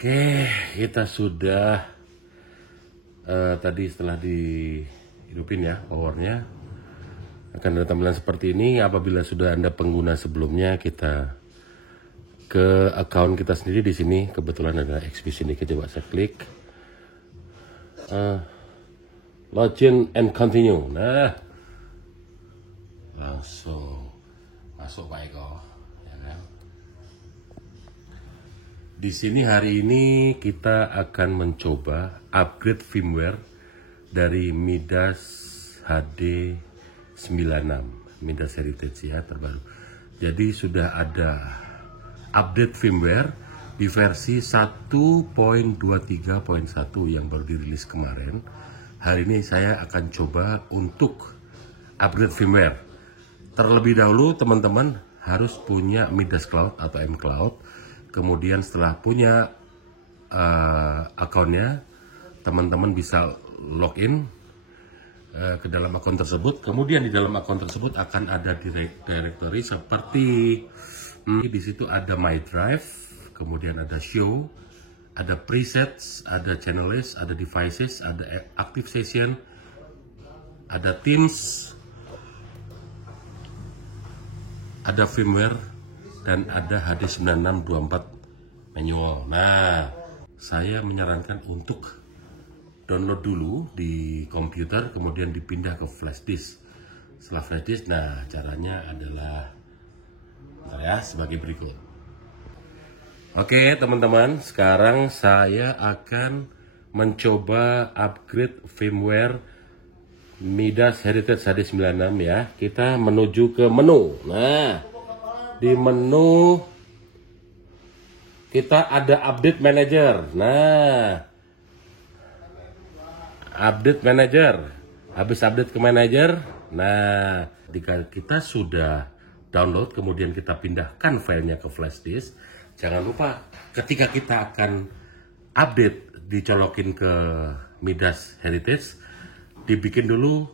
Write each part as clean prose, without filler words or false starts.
Oke, kita sudah tadi setelah dihidupin ya powernya, akan ada tampilan seperti ini. Apabila sudah Anda pengguna sebelumnya, kita ke account kita sendiri di sini. Kebetulan ada XP sini, coba saya klik login and continue. Nah, langsung masuk Pak Eko. Ya kan? Di sini hari ini kita akan mencoba upgrade firmware dari Midas HD 96, Midas Heritage ya, terbaru. Jadi sudah ada update firmware di versi 1.23.1 yang baru dirilis kemarin. Hari ini saya akan coba untuk upgrade firmware. Terlebih dahulu teman-teman harus punya Midas Cloud atau M Cloud. Kemudian setelah punya akunnya, teman-teman bisa login ke dalam akun tersebut. Kemudian di dalam akun tersebut akan ada directory seperti di situ ada My Drive, kemudian ada Show, ada Presets, ada Channel List, ada Devices, ada Active Session, ada Teams, ada firmware, dan ada HD9624 manual. Nah, saya menyarankan untuk download dulu di komputer, kemudian dipindah ke flash disk. Setelah flash disk, nah caranya adalah ya sebagai berikut. Oke teman-teman, sekarang saya akan mencoba upgrade firmware Midas Heritage HD96 ya. Kita menuju ke menu. Nah, di menu kita ada update manager. Nah, update manager. Habis update ke manager, nah jika kita sudah download kemudian kita pindahkan filenya ke flash disk, jangan lupa ketika kita akan update dicolokin ke Midas Heritage, dibikin dulu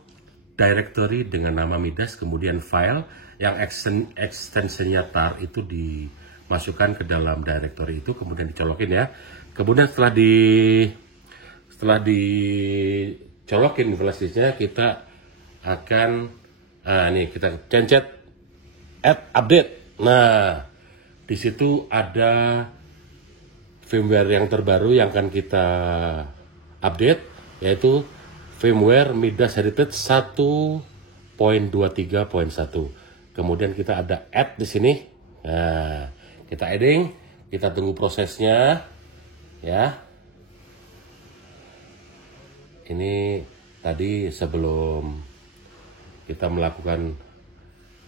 directory dengan nama Midas, kemudian file yang extensionnya tar itu dimasukkan ke dalam directory itu, kemudian dicolokin ya. Kemudian setelah dicolokin flash disknya, kita akan ini kita pencet add update. Nah, di situ ada firmware yang terbaru yang akan kita update, yaitu firmware Midas Heritage 1.23.1. Kemudian kita ada add di sini. Nah, kita adding, kita tunggu prosesnya ya. Ini tadi sebelum kita melakukan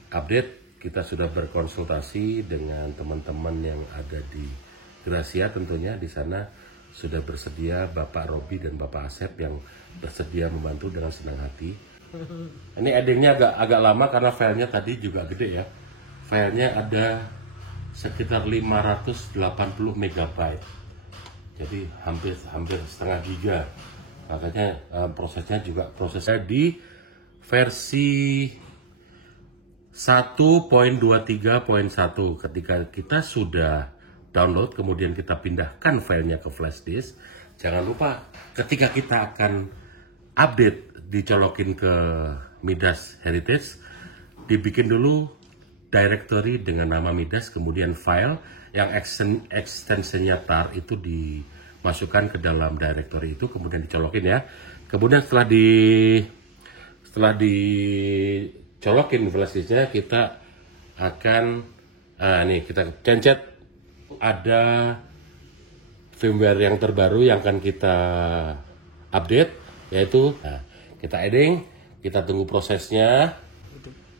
update, kita sudah berkonsultasi dengan teman-teman yang ada di Gracia tentunya. Di sana sudah bersedia Bapak Robi dan Bapak Asep yang bersedia membantu dengan senang hati. Ini addingnya agak lama karena filenya tadi juga gede ya. Filenya ada sekitar 580 MB. Jadi hampir setengah giga. Makanya prosesnya di versi 1.23.1. Ketika kita sudah download kemudian kita pindahkan filenya ke flash disk, jangan lupa ketika kita akan update dicolokin ke Midas Heritage, dibikin dulu directory dengan nama Midas, kemudian file yang extensionnya tar itu dimasukkan ke dalam directory itu, kemudian dicolokin ya. Kemudian setelah dicolokin flash disknya, kita akan nih kita pencet ada firmware yang terbaru yang akan kita update, yaitu kita adding, kita tunggu prosesnya.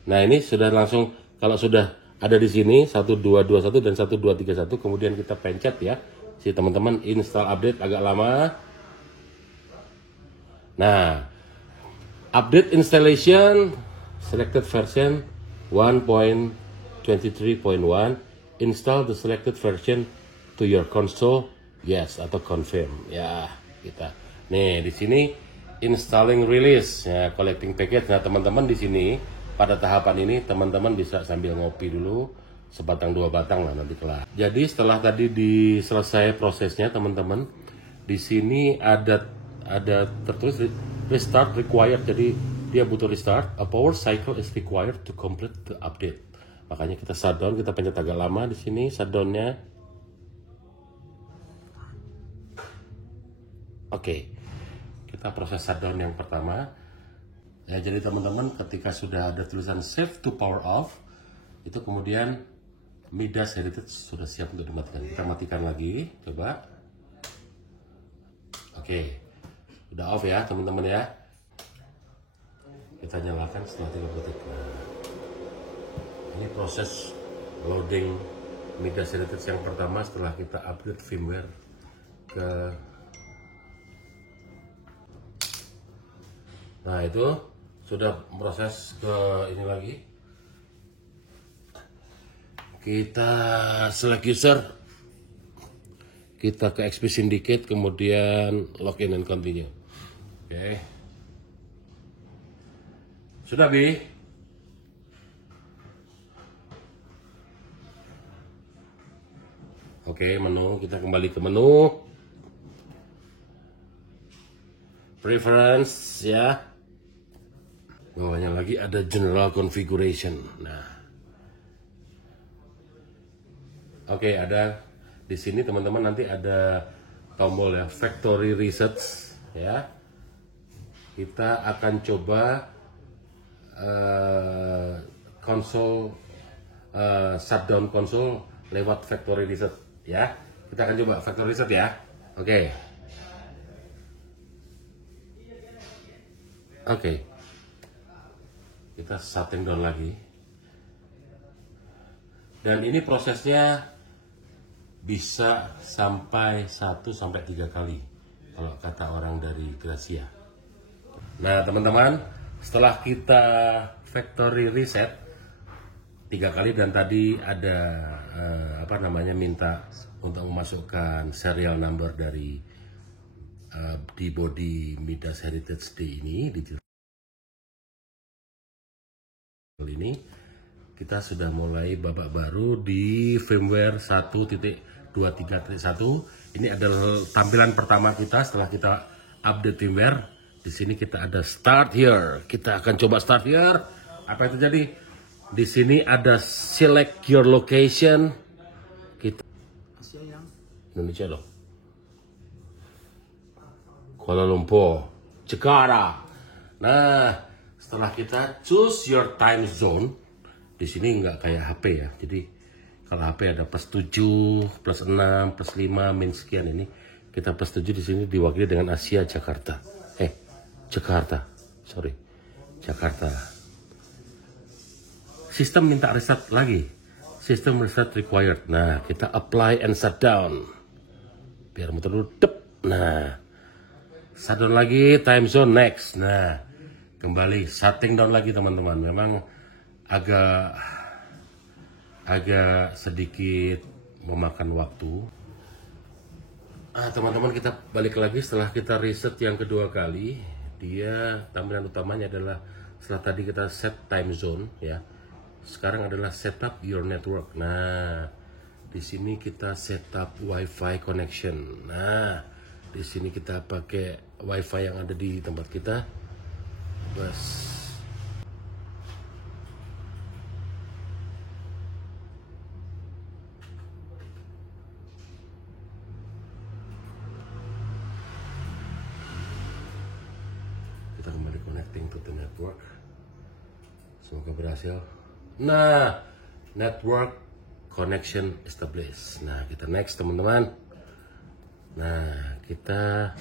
Nah, ini sudah langsung, kalau sudah ada di sini 1221 dan 1231, kemudian kita pencet ya. Si teman-teman install update agak lama. Nah, update installation selected version 1.23.1, install the selected version to your console, yes atau confirm ya. Kita nih di sini installing release ya, collecting package. Nah teman-teman di sini pada tahapan ini teman-teman bisa sambil ngopi dulu, sebatang dua batang lah nanti kelar. Jadi setelah tadi selesai prosesnya teman-teman, di sini ada tertulis restart required. Jadi dia butuh restart. A power cycle is required to complete the update. Makanya kita shutdown, kita pencet agak lama di sini shutdownnya. Oke, kita proses shutdown yang pertama. Ya, jadi teman-teman ketika sudah ada tulisan save to power off, itu kemudian Midas Heritage sudah siap untuk dimatikan. Kita matikan lagi, coba. Oke, udah off ya teman-teman ya. Kita nyalakan setelah 3 detik. Nah, ini proses loading Midas Heritage yang pertama setelah kita upgrade firmware ke. Nah itu sudah proses ke ini lagi. Kita select user, kita ke XP Syndicate, kemudian login and continue. Oke. Sudah Bi? Oke, menu, kita kembali ke menu. Preference ya. Bawahnya lagi ada general configuration. Nah. Oke, ada di sini teman-teman nanti ada tombol ya, factory reset ya. Kita akan coba shutdown console lewat factory reset ya. Kita akan coba factory reset ya. Oke. Oke. Kita shutting down lagi. Dan ini prosesnya bisa sampai 1 sampai 3 kali kalau kata orang dari Gracia. Nah, teman-teman, setelah kita factory reset 3 kali dan tadi ada minta untuk memasukkan serial number dari di body Midas Heritage D ini di ini, kita sudah mulai babak baru di firmware 1.23.1. Ini adalah tampilan pertama kita setelah kita update firmware. Di sini kita ada start here. Kita akan coba start here. Apa yang terjadi? Di sini ada select your location. Kita Indonesia dong. Kuala Lumpur, Jakarta. Nah, setelah kita choose your time zone, di sini nggak kayak HP ya. Jadi kalau HP ada plus 7, plus 6, plus 5, min sekian, ini kita plus 7 di sini diwakili dengan Asia Jakarta. Jakarta. Sistem minta reset lagi. System reset required. Nah, kita apply and shut down. Biar motor dulu. Nah, shutdown lagi, time zone next. Nah, kembali shutting down lagi teman-teman. Memang agak sedikit memakan waktu. Teman-teman, kita balik lagi setelah kita reset yang kedua kali. Dia tampilan utamanya adalah setelah tadi kita set time zone ya. Sekarang adalah setup your network. Nah, di sini kita setup WiFi connection. Nah, di sini kita pakai WiFi yang ada di tempat kita. Bas. Kita kembali connecting to the network. Semoga berhasil. Nah, network connection established. Nah, kita next teman-teman. Nah, kita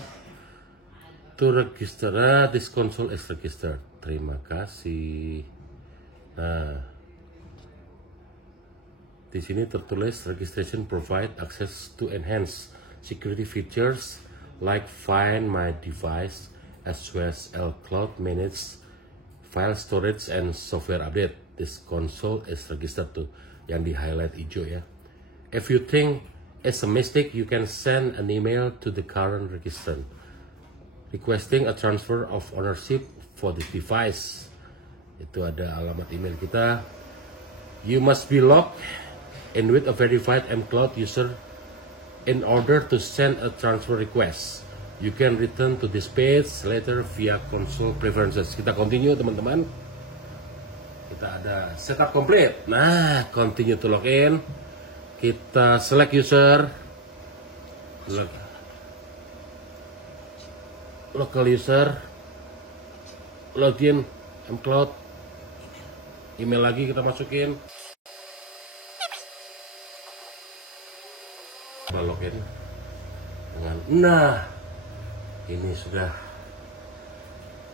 to register, this console is registered. Terima kasih. Nah, di sini tertulis registration provide access to enhanced security features like find my device as well as cloud manage file storage and software update. This console is registered to, yang di highlight hijau ya. If you think it's a mistake, you can send an email to the current registrant requesting a transfer of ownership for the device. Itu ada alamat email kita. You must be logged and with a verified mCloud user in order to send a transfer request. You can return to this page later via console preferences. Kita continue teman-teman. Kita ada setup complete. Nah, continue to login. Kita select user. Local user. Login mCloud. Email lagi kita masukin. Kita login dengan ini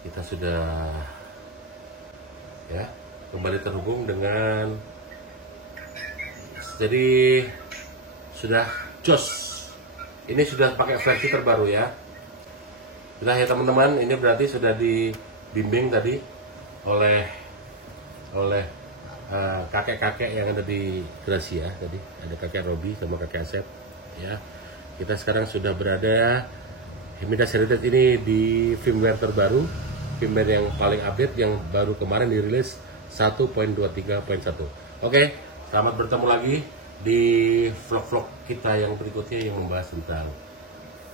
kita sudah ya kembali terhubung dengan, jadi sudah jos. Ini sudah pakai versi terbaru ya. Sudah ya teman-teman, ini berarti sudah dibimbing tadi oleh kakek-kakek yang ada di Gracia tadi. Ada kakek Robi sama kakek Asep ya. Kita sekarang sudah berada Midas Heritage ini di firmware terbaru, firmware yang paling update yang baru kemarin dirilis 1.23.1. Oke, selamat bertemu lagi di vlog-vlog kita yang berikutnya yang membahas tentang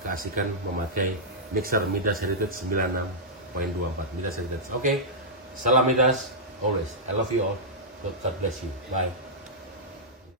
keasikan memakai mixer Midas Heritage 96.24 Midas Heritage. Oke, salam Midas always. I love you all. God bless you. Bye.